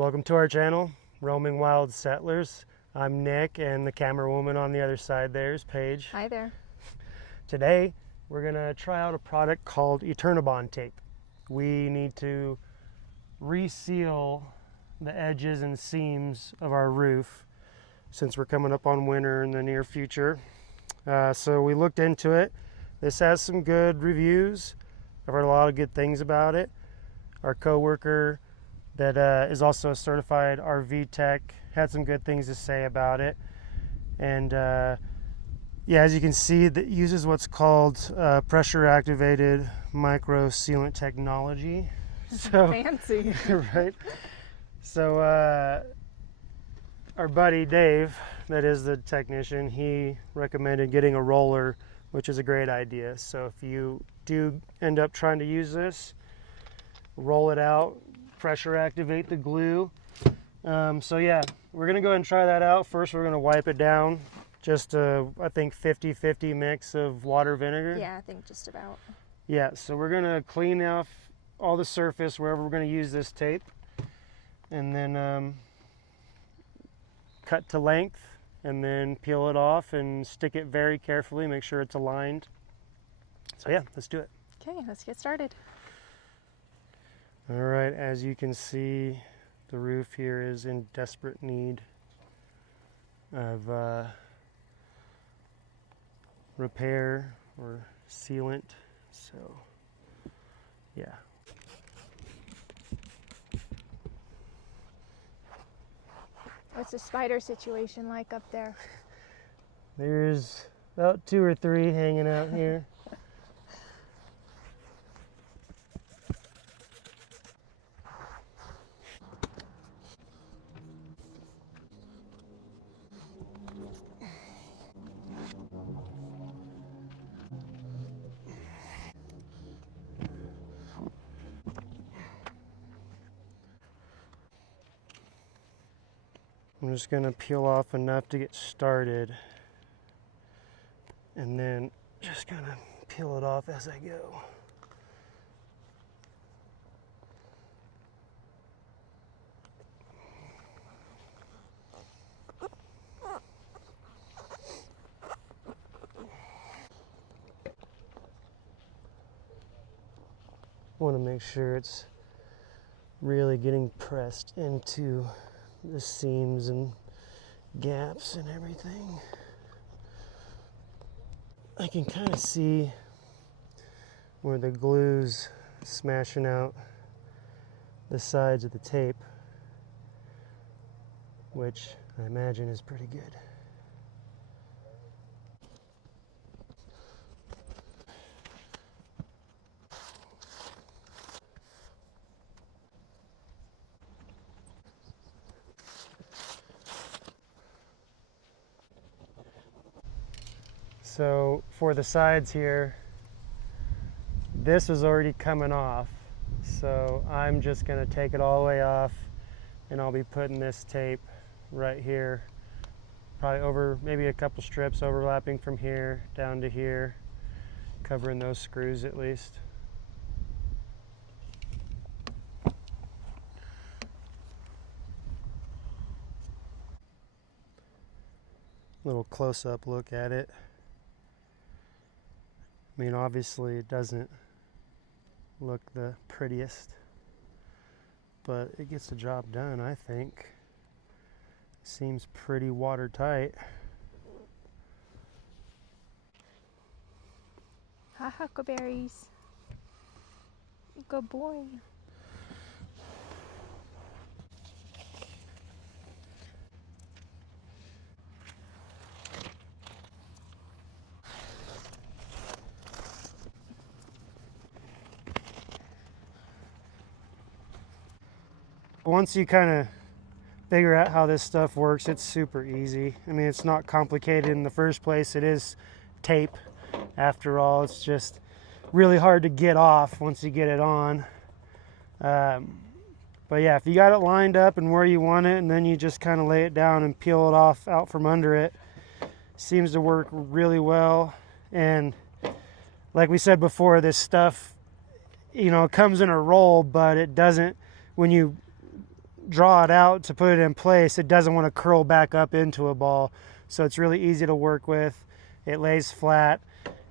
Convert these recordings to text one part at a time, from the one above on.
Welcome to our channel, Roaming Wild Settlers. I'm Nick, and the camera woman on the other side there is Paige. Hi there. Today, we're gonna try out a product called Eternabond Tape. We need to reseal the edges and seams of our roof since we're coming up on winter in the near future. So we looked into it. This has some good reviews. I've heard a lot of good things about it. Our coworker that is also a certified RV tech had some good things to say about it. And yeah, as you can see, it uses what's called pressure activated micro sealant technology. So fancy. right. So our buddy Dave, that is the technician, he recommended getting a roller, which is a great idea. So if you do end up trying to use this, roll it out, pressure activate the glue. So yeah, we're gonna go ahead and try that out. First, we're gonna wipe it down. Just I think 50-50 mix of water vinegar. Yeah, I think just about. Yeah, so we're gonna clean off all the surface wherever we're gonna use this tape, and then cut to length, and then peel it off and stick it very carefully. Make sure it's aligned. So yeah, let's do it. Okay, let's get started. All right, as you can see, the roof here is in desperate need of repair or sealant. So yeah. What's the spider situation like up there? There's about 2 or 3 hanging out here. I'm just going to peel off enough to get started, and then just kind of peel it off as I go. I want to make sure it's really getting pressed into the seams and gaps and everything. I can kind of see where the glue's smashing out the sides of the tape, which I imagine is pretty good. So for the sides here, this is already coming off. So I'm just gonna take it all the way off, and I'll be putting this tape right here, probably over maybe a couple strips overlapping from here down to here, covering those screws at least. Little close-up look at it. I mean, obviously it doesn't look the prettiest, but it gets the job done, I think. Seems pretty watertight. Hi, huckleberries. Good boy. Once you kind of figure out how this stuff works, it's super easy. I mean, it's not complicated in the first place. It is tape after all. It's just really hard to get off once you get it on. But yeah, if you got it lined up and where you want it, and then you just kind of lay it down and peel it off out from under it, seems to work really well. And like we said before, this stuff, you know, it comes in a roll, but it doesn't, when you draw it out to put it in place, it doesn't want to curl back up into a ball. So it's really easy to work with. It lays flat,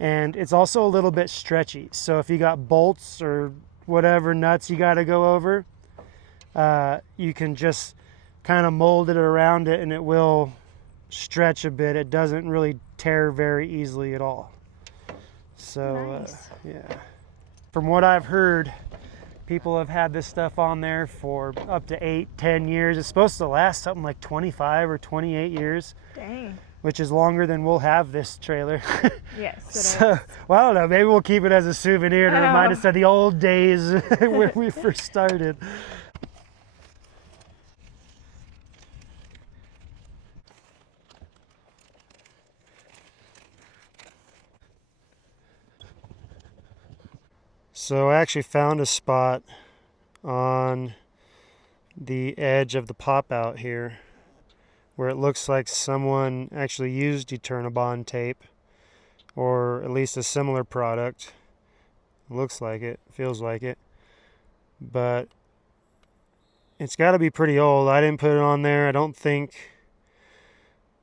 and it's also a little bit stretchy. So if you got bolts or whatever nuts you got to go over, you can just kind of mold it around it and it will stretch a bit. It doesn't really tear very easily at all. So Nice. yeah, from what I've heard, people have had this stuff on there for up to 8-10 years. It's supposed to last something like 25 or 28 years. Dang. Which is longer than we'll have this trailer. Yes, it So, is. well, I don't know, maybe we'll keep it as a souvenir to remind Oh. us of the old days when we first started. So I actually found a spot on the edge of the pop out here where it looks like someone actually used Eternabond tape, or at least a similar product. Looks like it, feels like it, but it's got to be pretty old. I didn't put it on there. I don't think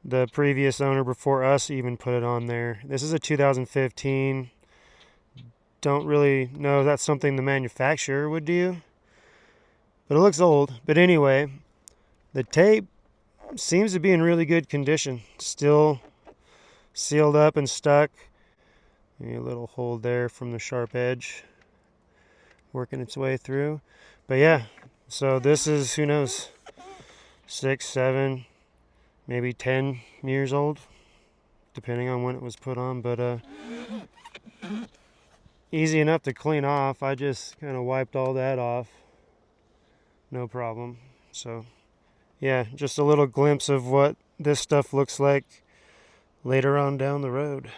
the previous owner before us even put it on there. This is a 2015. Don't really know if that's something the manufacturer would do, but it looks old. But anyway, the tape seems to be in really good condition, still sealed up and stuck. Maybe a little hole there from the sharp edge working its way through. But yeah, so this is, who knows, 6, 7, maybe 10 years old, depending on when it was put on. But easy enough to clean off. I just kind of wiped all that off, no problem. So yeah, just a little glimpse of what this stuff looks like later on down the road.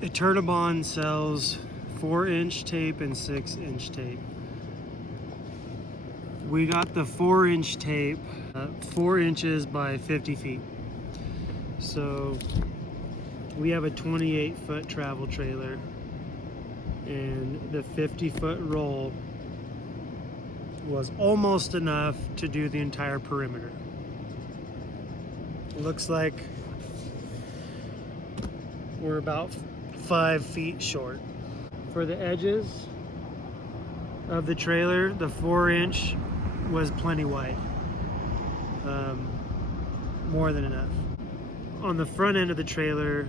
Eternabond sells 4-inch tape and 6-inch tape. We got the 4-inch tape, 4 inches by 50 feet. So we have a 28-foot travel trailer, and the 50-foot roll was almost enough to do the entire perimeter. Looks like we're about 5 feet short. For the edges of the trailer, the 4-inch was plenty wide. More than enough. On the front end of the trailer,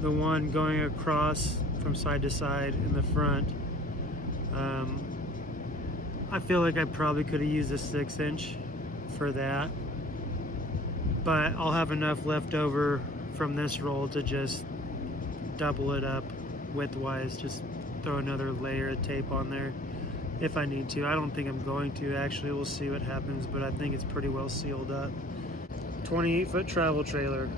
the one going across from side to side in the front, I feel like I probably could have used a 6-inch for that, but I'll have enough left over from this roll to just double it up widthwise, just throw another layer of tape on there if I need to. I don't think I'm going to, actually. We'll see what happens, but I think it's pretty well sealed up. 28-foot travel trailer.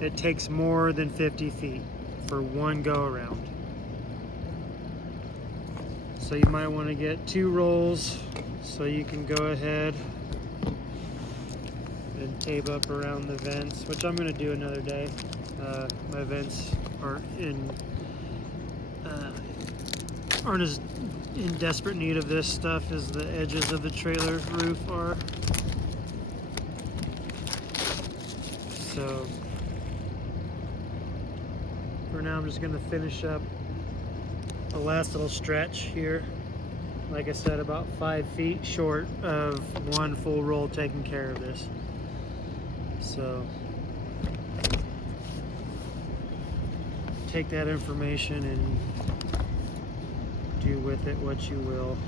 It takes more than 50 feet for one go around. So you might want to get 2 rolls so you can go ahead and tape up around the vents, which I'm going to do another day. My vents aren't as in desperate need of this stuff as the edges of the trailer roof are. So for now, I'm just going to finish up the last little stretch here. Like I said, about 5 feet short of one full roll taking care of this. So take that information and do with it what you will.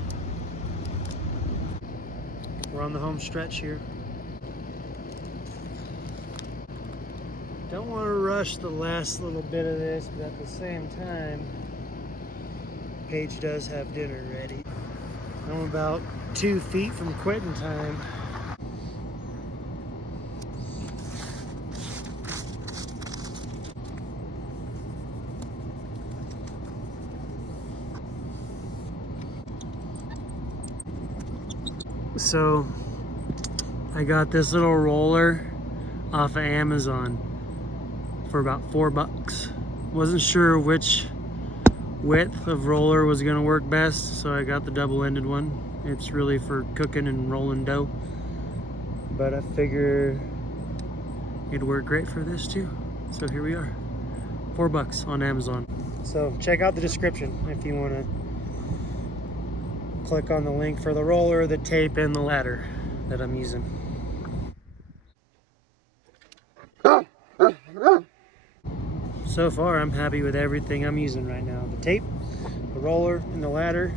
We're on the home stretch here. Don't want to rush the last little bit of this, but at the same time, Paige does have dinner ready. I'm about 2 feet from quitting time. So I got this little roller off of Amazon for about $4. Wasn't sure which width of roller was gonna work best, so I got the double-ended one. It's really for cooking and rolling dough, but I figure it'd work great for this too. So here we are, $4 on Amazon. So check out the description if you want to click on the link for the roller, the tape, and the ladder that I'm using. So far, I'm happy with everything I'm using right now. The tape, the roller, and the ladder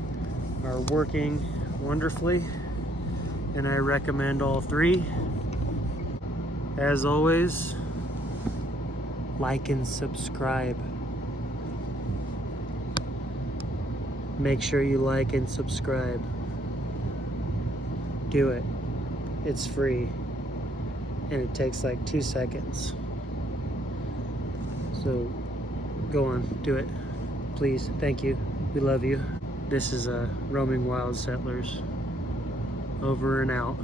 are working wonderfully, and I recommend all three. As always, like and subscribe. Make sure you like and subscribe. Do it. It's free, and it takes like 2 seconds. So go on, do it. Please, thank you. We love you. This is Roaming Wild Settlers. Over and out.